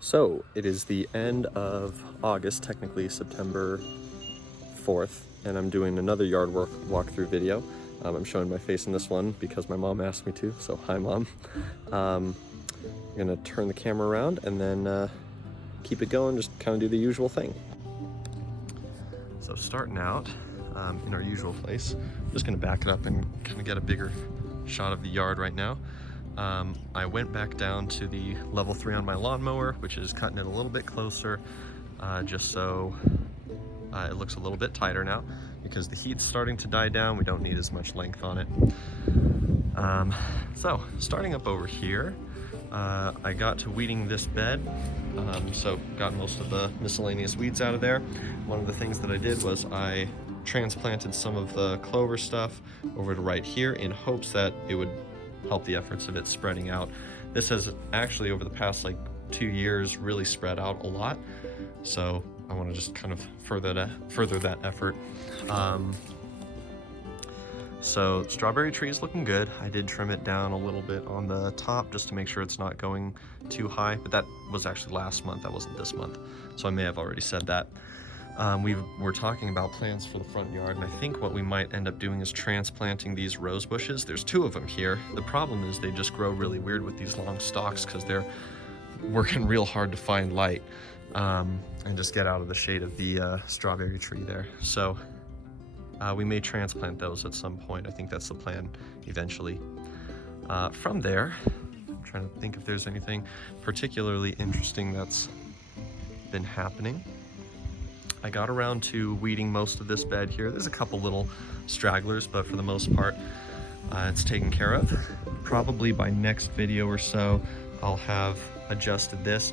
So it is the end of August, technically September 4th, and I'm doing another yard work walkthrough video. I'm showing my face in this one because my mom asked me to, so hi Mom. I'm gonna turn the camera around and then keep it going, just kind of do the usual thing. So starting out in our usual place, I'm just gonna back it up and kind of get a bigger shot of the yard right now. I went back down to the level 3 on my lawnmower, which is cutting it a little bit closer, just so it looks a little bit tighter now, because the heat's starting to die down. We don't need as much length on it. So starting up over here, I got to weeding this bed, so got most of the miscellaneous weeds out of there. One of the things that I did was I transplanted some of the clover stuff over to right here in hopes that it would help the efforts of it spreading out. This has actually over the past like 2 years really spread out a lot, so I want to just kind of further that effort. So strawberry tree is looking good. I did trim it down a little bit on the top just to make sure it's not going too high, but that was actually last month, that wasn't this month, so I may have already said that. We're talking about plans for the front yard, and I think what we might end up doing is transplanting these rose bushes. There's 2 of them here. The problem is they just grow really weird with these long stalks because they're working real hard to find light and just get out of the shade of the strawberry tree there. So we may transplant those at some point. I think that's the plan eventually. From there, I'm trying to think if there's anything particularly interesting that's been happening. I got around to weeding most of this bed here. There's a couple little stragglers, but for the most part, it's taken care of. Probably by next video or so, I'll have adjusted this.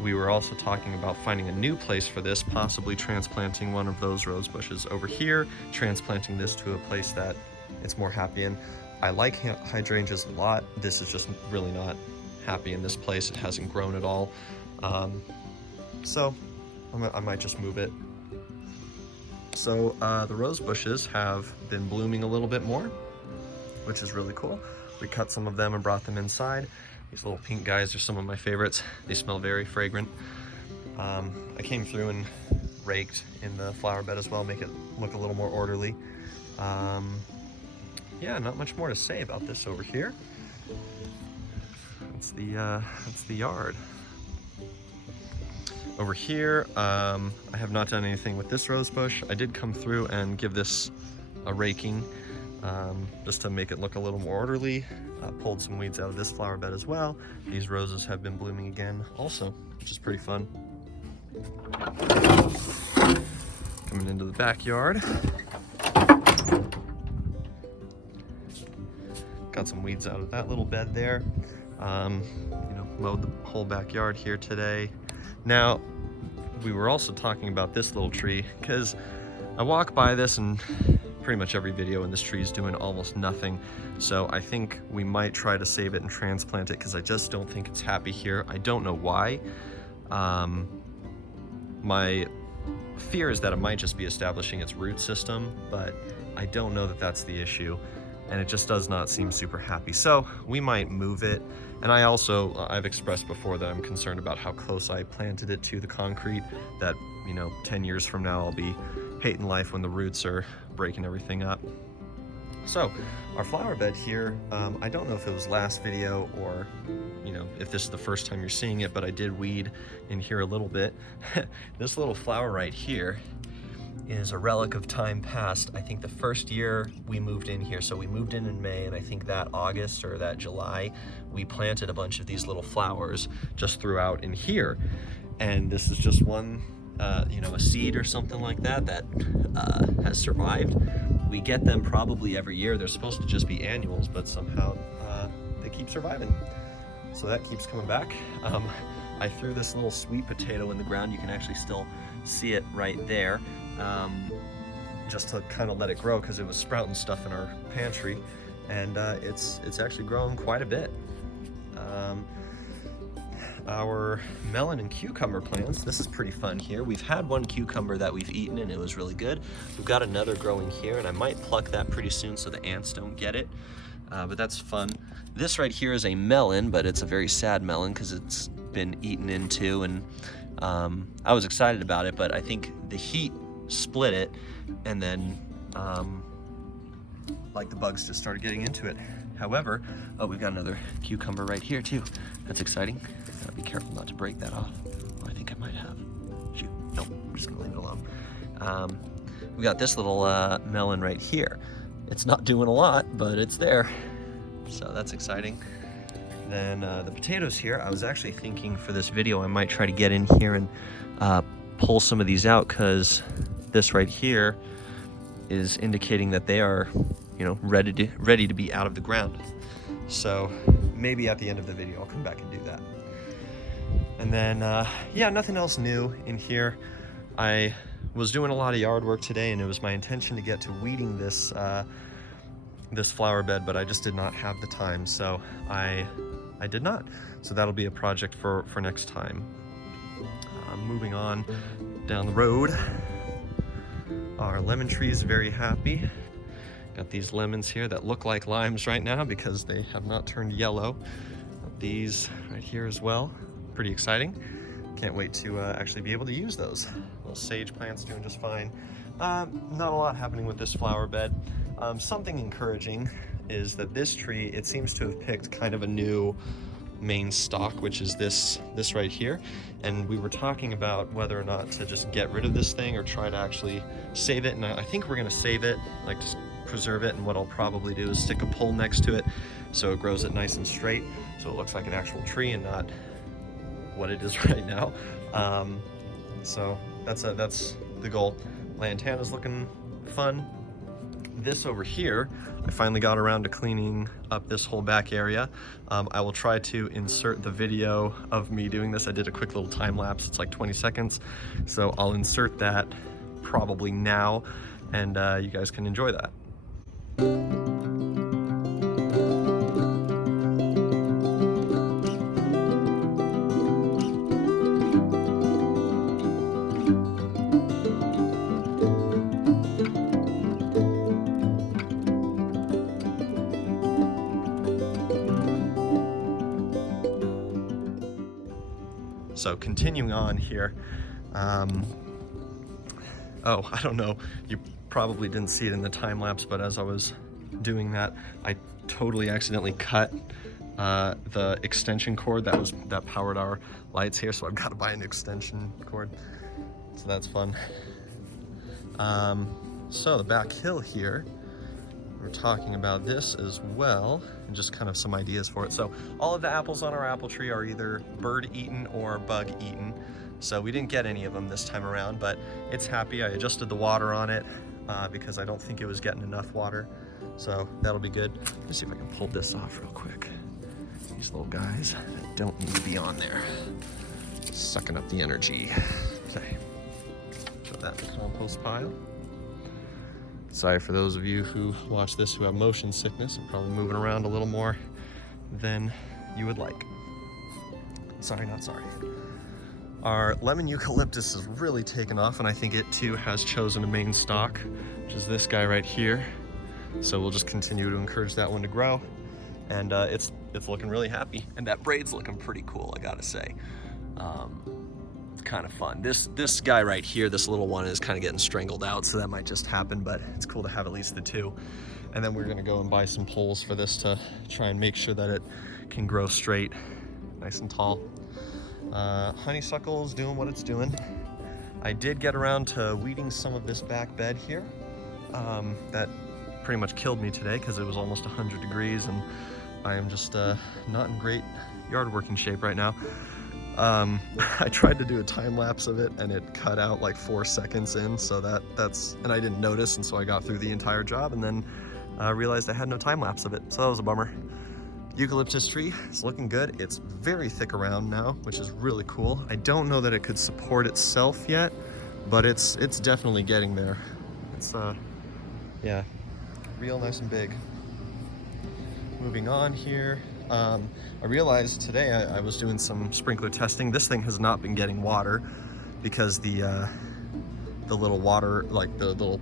We were also talking about finding a new place for this, possibly transplanting one of those rose bushes over here, transplanting this to a place that it's more happy in. I like hydrangeas a lot. This is just really not happy in this place. It hasn't grown at all. So I might just move it. So the rose bushes have been blooming a little bit more, which is really cool. We cut some of them and brought them inside. These little pink guys are some of my favorites. They smell very fragrant. I came through and raked in the flower bed as well, make it look a little more orderly. Yeah, not much more to say about this over here. That's the yard. Over here, I have not done anything with this rose bush. I did come through and give this a raking just to make it look a little more orderly. Pulled some weeds out of this flower bed as well. These roses have been blooming again also, which is pretty fun. Coming into the backyard. Got some weeds out of that little bed there. Mowed the whole backyard here today. Now, we were also talking about this little tree because I walk by this and pretty much every video and this tree is doing almost nothing. So I think we might try to save it and transplant it because I just don't think it's happy here. I don't know why. My fear is that it might just be establishing its root system, but I don't know that that's the issue. And it just does not seem super happy. So we might move it. And I've expressed before that I'm concerned about how close I planted it to the concrete, that, 10 years from now I'll be hating life when the roots are breaking everything up. So our flower bed here, I don't know if it was last video or, if this is the first time you're seeing it, but I did weed in here a little bit. This little flower right here is a relic of time past. I think the first year we moved in here, so we moved in May, and I think that August or that July, we planted a bunch of these little flowers just throughout in here. And this is just one, a seed or something like that has survived. We get them probably every year. They're supposed to just be annuals, but somehow they keep surviving. So that keeps coming back. I threw this little sweet potato in the ground. You can actually still see it right there. Just to kind of let it grow because it was sprouting stuff in our pantry, and it's actually grown quite a bit. Our melon and cucumber plants, this is pretty fun here. We've had one cucumber that we've eaten and it was really good. We've got another growing here, and I might pluck that pretty soon so the ants don't get it, but that's fun. This right here is a melon, but it's a very sad melon because it's been eaten into, and I was excited about it, but I think the heat split it, and then like the bugs just started getting into it. However, oh, we've got another cucumber right here too. That's exciting. Gotta be careful not to break that off. Oh, I think I might have. Shoot, nope, I'm just gonna leave it alone. We got this little melon right here. It's not doing a lot, but it's there. So that's exciting. Then the potatoes here, I was actually thinking for this video, I might try to get in here and pull some of these out, because this right here is indicating that they are, you know, ready to be out of the ground. So maybe at the end of the video, I'll come back and do that. And then, yeah, nothing else new in here. I was doing a lot of yard work today, and it was my intention to get to weeding this this flower bed, but I just did not have the time, so I did not. So that'll be a project for next time. Moving on down the road, our lemon tree is very happy. Got these lemons here that look like limes right now because they have not turned yellow. Got these right here as well. Pretty exciting. Can't wait to actually be able to use those. Little sage plant's doing just fine. Not a lot happening with this flower bed. Something encouraging is that this tree, it seems to have picked kind of a new main stock, which is this right here. And we were talking about whether or not to just get rid of this thing or try to actually save it. And I think we're gonna save it, like just preserve it. And what I'll probably do is stick a pole next to it so it grows it nice and straight, so it looks like an actual tree and not what it is right now. So that's the goal. Lantana's looking fun. This over here, I finally got around to cleaning up this whole back area. I will try to insert the video of me doing this. I did a quick little time lapse. It's like 20 seconds. So I'll insert that probably now, and you guys can enjoy that. So continuing on here, oh, I don't know, you probably didn't see it in the time lapse, but as I was doing that, I totally accidentally cut the extension cord that powered our lights here, so I've got to buy an extension cord. So that's fun. So the back hill here, we're talking about this as well, and just kind of some ideas for it. So all of the apples on our apple tree are either bird eaten or bug eaten. So we didn't get any of them this time around, but it's happy. I adjusted the water on it because I don't think it was getting enough water. So that'll be good. Let's see if I can pull this off real quick. These little guys that don't need to be on there, sucking up the energy. Okay. Put that in the compost pile. Sorry for those of you who watch this who have motion sickness. I'm probably moving around a little more than you would like. Sorry, not sorry. Our lemon eucalyptus has really taken off, and I think it too has chosen a main stock, which is this guy right here. So we'll just continue to encourage that one to grow, and it's looking really happy. And that braid's looking pretty cool, I gotta say. Kind of fun. This guy right here, this little one, is kind of getting strangled out, so that might just happen, but it's cool to have at least the two. And then we're gonna go and buy some poles for this to try and make sure that it can grow straight, nice and tall. Honeysuckle's doing what it's doing. I did get around to weeding some of this back bed here. That pretty much killed me today because it was almost 100 degrees, and I am just not in great yard working shape right now. I tried to do a time lapse of it, and it cut out like 4 seconds in, so and I didn't notice, and so I got through the entire job and then realized I had no time lapse of it, so that was a bummer. Eucalyptus tree is looking good. It's very thick around now, which is really cool. I don't know that it could support itself yet, but it's definitely getting there. It's yeah, real nice and big. Moving on here. I realized today I was doing some sprinkler testing. This thing has not been getting water because the little water, like the little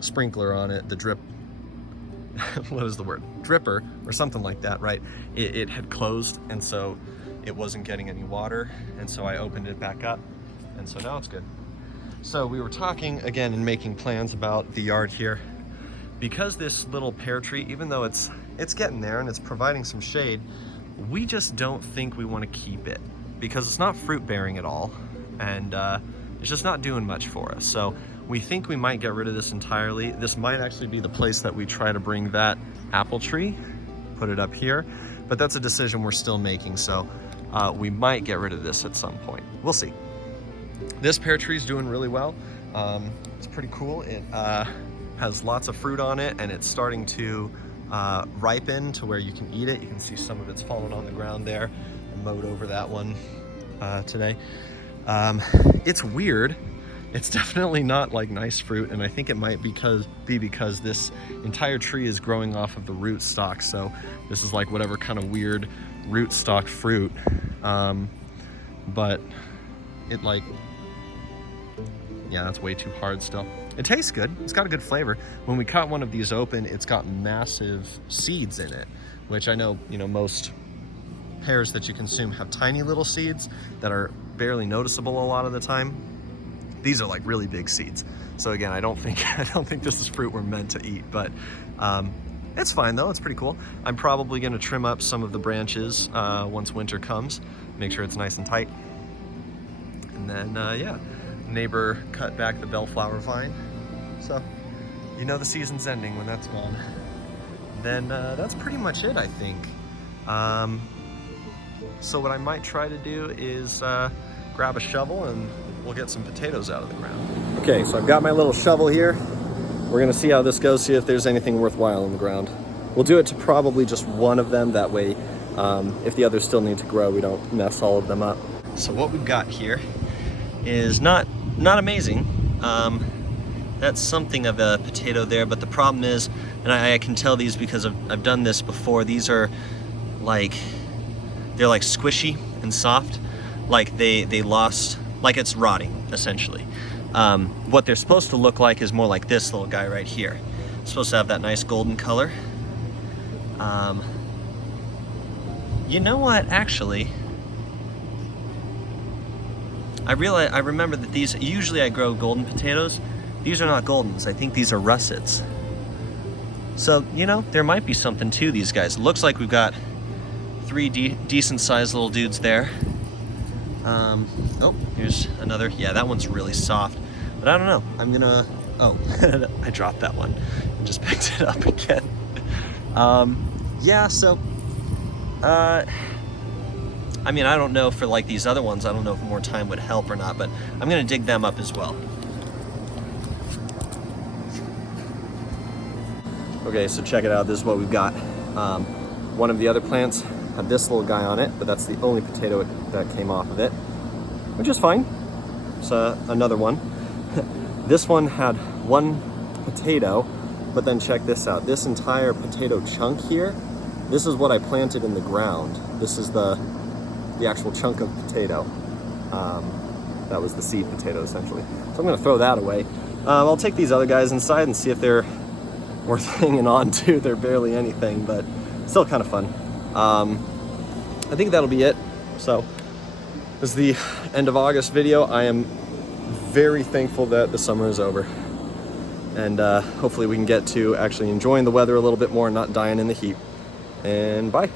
sprinkler on it, the drip, what is the word? Dripper or something like that, right? It had closed, and so it wasn't getting any water, and so I opened it back up, and so now it's good. So we were talking again and making plans about the yard here. Because this little pear tree, even though it's getting there and it's providing some shade, we just don't think we want to keep it because it's not fruit bearing at all, and it's just not doing much for us. So we think we might get rid of this entirely. This might actually be the place that we try to bring that apple tree, put it up here, but that's a decision we're still making. So we might get rid of this at some point. We'll see. This pear tree is doing really well. It's pretty cool. It has lots of fruit on it, and it's starting to ripen to where you can eat it. You can see some of it's fallen on the ground there. I mowed over that one today. It's weird. It's definitely not like nice fruit, and I think it might be because this entire tree is growing off of the root stock. So this is like whatever kind of weird root stock fruit. But it like, yeah, that's way too hard still. It tastes good. It's got a good flavor. When we cut one of these open, it's got massive seeds in it, which I know, you know, most pears that you consume have tiny little seeds that are barely noticeable a lot of the time. These are like really big seeds. So again, I don't think this is fruit we're meant to eat, but it's fine though. It's pretty cool. I'm probably gonna trim up some of the branches once winter comes, make sure it's nice and tight. And then yeah, neighbor cut back the bellflower vine. So you know the season's ending when that's gone. Then that's pretty much it, I think. So what I might try to do is grab a shovel and we'll get some potatoes out of the ground. Okay, so I've got my little shovel here. We're gonna see how this goes, see if there's anything worthwhile in the ground. We'll do it to probably just one of them, that way if the others still need to grow, we don't mess all of them up. So what we've got here is not amazing. That's something of a potato there, but the problem is, and I can tell these because I've done this before, these are like, they're like squishy and soft, like they lost, like it's rotting essentially. What they're supposed to look like is more like this little guy right here. It's supposed to have that nice golden color. You know what, actually, I remember that these, usually I grow golden potatoes. These are not goldens. I think these are russets. So, you know, there might be something to these guys. It looks like we've got three decent sized little dudes there. Oh, here's another. Yeah, that one's really soft, but I don't know. I'm gonna, oh, I dropped that one and just picked it up again. Yeah, so, I mean, I don't know for like these other ones, I don't know if more time would help or not, but I'm gonna dig them up as well. Okay, so check it out, this is what we've got. One of the other plants had this little guy on it, but that's the only potato that came off of it, which is fine. So another one. This one had one potato, but then check this out. This entire potato chunk here, this is what I planted in the ground. This is the actual chunk of potato. That was the seed potato essentially. So I'm gonna throw that away. I'll take these other guys inside and see if they're worth hanging on to. They're barely anything, but still kind of fun. I think that'll be it. So this is the end of August video. I am very thankful that the summer is over, and hopefully we can get to actually enjoying the weather a little bit more and not dying in the heat. And bye.